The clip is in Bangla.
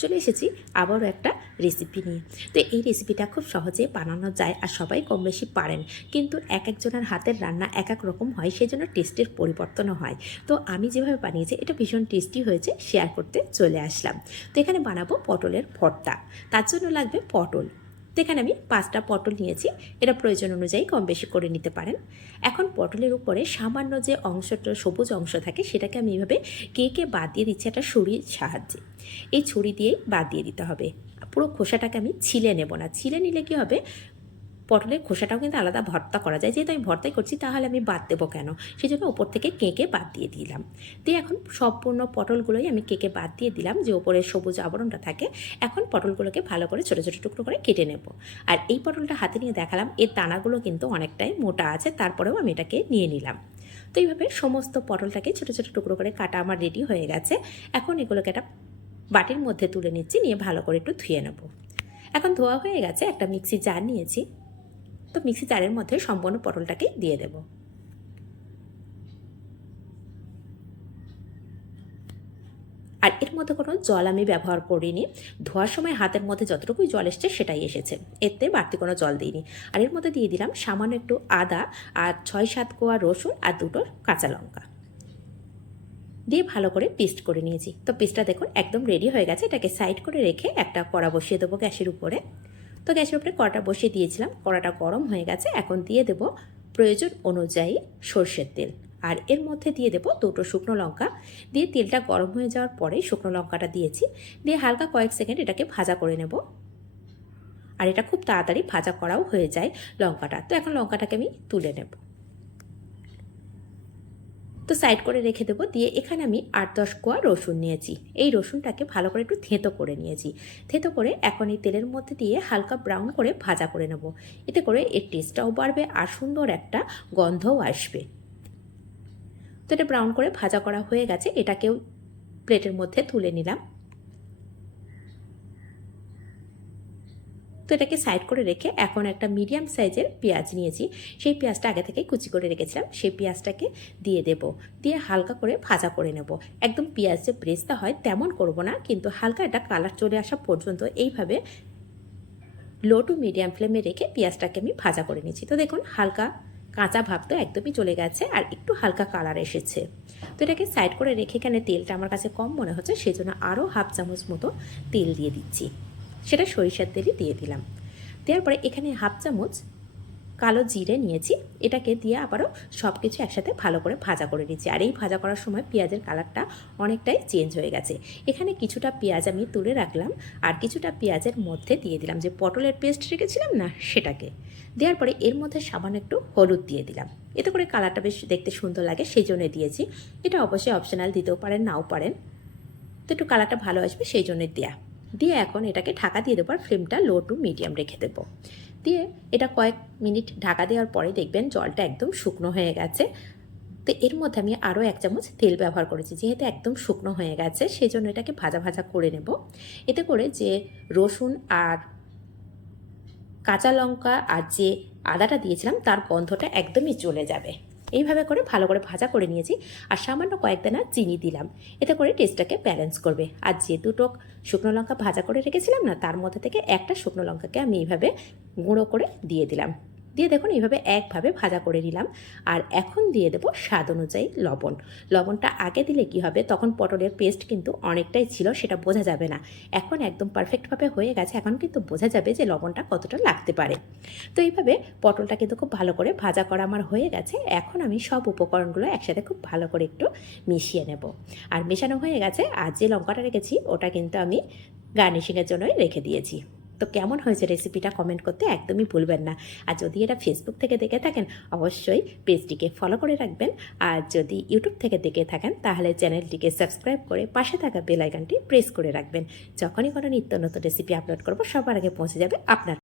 চলে এসেছি আবারও একটা রেসিপি নিয়ে। তো এই রেসিপিটা খুব সহজে বানানো যায় আর সবাই কম বেশি পারেন। কিন্তু এক একজনের হাতের রান্না এক এক রকম হয় সেই জন্য টেস্টের পরিবর্তনও হয়। তো আমি যেভাবে বানিয়েছি, এটা ভীষণ টেস্টি হয়েছে শেয়ার করতে চলে আসলাম। তো এখানে বানাবো পটলের ভর্তা। তার জন্য লাগবে পটল। তো এখানে আমি পাঁচটা পটল নিয়েছি, এটা প্রয়োজন অনুযায়ী কম বেশি করে নিতে পারেন। এখন পটলের উপরে সামান্য যে অংশটা, সবুজ অংশ থাকে, সেটাকে আমি এইভাবে কে বাদ দিয়ে দিচ্ছি, একটা ছুরির সাহায্যে। এই ছুরি দিয়েই বাদ দিয়ে দিতে হবে। পুরো খোসাটাকে আমি ছিলে নেব না। ছিলে নিলে কি হবে? পটলের খোসাটাও কিন্তু আলাদা ভর্তা করা যায়। যেহেতু আমি ভর্তাই করছি, তাহলে আমি বাদ দেবো কেন? সেই জন্য ওপর থেকে কেকে বাদ দিয়ে দিলাম। দিয়ে এখন সম্পূর্ণ পটলগুলোই আমি কেকে বাদ দিয়ে দিলাম, যে ওপরে সবুজ আবরণটা থাকে। এখন পটলগুলোকে ভালো করে ছোটো ছোটো টুকরো করে কেটে নেব। আর এই পটলটা হাতে নিয়ে দেখালাম, এর দানাগুলো কিন্তু অনেকটাই মোটা আছে, তারপরেও আমি এটাকে নিয়ে নিলাম। তো এইভাবে সমস্ত পটলটাকে ছোটো ছোটো টুকরো করে কাটা আমার রেডি হয়ে গেছে। এখন এগুলোকে একটা বাটির মধ্যে তুলে নিচ্ছি, নিয়ে ভালো করে একটু ধুয়ে নেব। এখন ধোয়া হয়ে গেছে, একটা মিক্সি জার নিয়েছি। তো মিক্সি জারের মধ্যে সম্পূর্ণ পটলটাকে দিয়ে দেব। আর এর মধ্যে কোনো জল আমি ব্যবহার করিনি। ধোয়ার সময় হাতের মধ্যে যতটুকুই জল এসছে সেটাই এসেছে। এতে বাড়তি কোনো জল দিইনি। আর এর মধ্যে দিয়ে দিলাম সামান্য একটু আদা আর ছয় সাত কোয়া রসুন আর দুটো কাঁচা লঙ্কা। দিয়ে ভালো করে পেস্ট করে নিয়েছি। তো পেস্টটা দেখুন একদম রেডি হয়ে গেছে। এটাকে সাইড করে রেখে একটা কড়া বসিয়ে দেবো গ্যাসের উপরে। তো গ্যাসের উপরে কড়াটা বসিয়ে দিয়েছিলাম। কড়াটা গরম হয়ে গেছে। এখন দিয়ে দেব প্রয়োজন অনুযায়ী সর্ষের তেল। আর এর মধ্যে দিয়ে দেবো দুটো শুকনো লঙ্কা। দিয়ে তেলটা গরম হয়ে যাওয়ার পরে শুকনো লঙ্কাটা দিয়েছি। দিয়ে হালকা কয়েক সেকেন্ড এটাকে ভাজা করে নেব। আর এটা খুব তাড়াতাড়ি ভাজা করাও হয়ে যায় লঙ্কাটা। তো এখন লঙ্কাটাকে আমি তুলে নেব। তো সাইড করে রেখে দেবো। দিয়ে এখানে আমি আট দশ কোয়া রসুন নিয়েছি। এই রসুনটাকে ভালো করে একটু থেঁতো করে নিয়েছি। থেঁতো করে এখন এই তেলের মধ্যে দিয়ে হালকা ব্রাউন করে ভাজা করে নেব। এতে করে এর টেস্টটাও বাড়বে আর সুন্দর একটা গন্ধও আসবে। তো এটা ব্রাউন করে ভাজা করা হয়ে গেছে। এটাকেও প্লেটের মধ্যে তুলে নিলাম। তো এটাকে সাইড করে রেখে এখন একটা মিডিয়াম সাইজের পেঁয়াজ নিয়েছি। সেই পেঁয়াজটা আগে থেকে কুচি করে রেখেছিলাম। সেই পেঁয়াজটাকে দিয়ে দেব। দিয়ে হালকা করে ভাজা করে নেব। একদম পেঁয়াজ যে ব্রেস্তা হয় তেমন করব না, কিন্তু হালকা একটা কালার চলে আসা পর্যন্ত এইভাবে লো টু মিডিয়াম ফ্লেমে রেখে পেঁয়াজটাকে আমি ভাজা করে নিয়েছি তো দেখুন, হালকা কাঁচা ভাব তো একদমই চলে গেছে আর একটু হালকা কালার এসেছে। তো এটাকে সাইড করে রেখে এখানে তেলটা আমার কাছে কম মনে হচ্ছে, সেজন্য আরও হাফ চামচ মতো তেল দিয়ে দিচ্ছি। সেটা সরিষার তেলই দিয়ে দিলাম। দেওয়ার পরে এখানে হাফ চামচ কালো জিরে নিয়েছি। এটাকে দিয়ে আবারও সব কিছু একসাথে ভালো করে ভাজা করে নিচ্ছি আর এই ভাজা করার সময় পেঁয়াজের কালারটা অনেকটাই চেঞ্জ হয়ে গেছে। এখানে কিছুটা পেঁয়াজ আমি তুলে রাখলাম আর কিছুটা পেঁয়াজের মধ্যে দিয়ে দিলাম। যে পটলের পেস্ট রেখেছিলাম না, সেটাকে। দেওয়ার পরে এর মধ্যে সামান্য একটু হলুদ দিয়ে দিলাম। এতে করে কালারটা বেশ দেখতে সুন্দর লাগে, সেই জন্য দিয়েছি। এটা অবশ্যই অপশনাল দিতেও পারেন, নাও পারেন। তো একটু কালারটা ভালো আসবে, সেই জন্যে দেওয়া দিয়ে এখন এটাকে ঢাকা দিয়ে দেবো আর ফ্লেমটা লো টু মিডিয়াম রেখে দেবো। দিয়ে এটা কয়েক মিনিট ঢাকা দেওয়ার পরে দেখবেন জলটা একদম শুকনো হয়ে গেছে। তো এর মধ্যে আমি আরও এক চামচ তেল ব্যবহার করেছি, যেহেতু একদম শুকনো হয়ে গেছে সেই জন্য এটাকে ভাজা ভাজা করে নেব। এতে করে যে রসুন আর কাঁচা লঙ্কা আর যে আদাটা দিয়েছিলাম, তার গন্ধটা একদমই চলে যাবে। এইভাবে করে ভালো করে ভাজা করে নিয়েছি আর সামান্য কয়েক দানা চিনি দিলাম। এতে করে টেস্টটাকে ব্যালেন্স করবে। আর যে দুটো শুকনো লঙ্কা ভাজা করে রেখেছিলাম না, তার মধ্যে থেকে একটা শুকনো লঙ্কাকে আমি এইভাবে গুঁড়ো করে দিয়ে দিলাম। দিয়ে দেখুন এইভাবে একভাবে ভাজা করে নিলাম। আর এখন দিয়ে দেবো স্বাদ অনুযায়ী লবণ। লবণটা আগে দিলে কি হবে? তখন পটলের পেস্ট কিন্তু অনেকটাই ছিল, সেটা বোঝা যাবে না। এখন একদম পারফেক্টভাবে হয়ে গেছে, এখন কিন্তু বোঝা যাবে যে লবণটা কতটা লাগতে পারে। তো এইভাবে পটলটা কিন্তু খুব ভালো করে ভাজা করা আমার হয়ে গেছে। এখন আমি সব উপকরণগুলো একসাথে খুব ভালো করে একটু মিশিয়ে নেব। আর মেশানো হয়ে গেছে, আর যে লঙ্কাটা রেখেছি, ওটা কিন্তু আমি গার্নিশিংয়ের জন্যই রেখে দিয়েছি। তো কেমন হয়েছে রেসিপিটা কমেন্ট করতে একদমই ভুলবেন না। আর যদি এটা ফেসবুক থেকে দেখে থাকেন, অবশ্যই পেজটিকে ফলো করে রাখবেন। আর যদি ইউটিউব থেকে দেখে থাকেন, তাহলে চ্যানেলটিকে সাবস্ক্রাইব করে পাশে থাকা বেল আইকনটি প্রেস করে রাখবেন। যখনই কোনো নিত্য নতুন রেসিপি আপলোড করব, সবার আগে পৌঁছে যাবে আপনার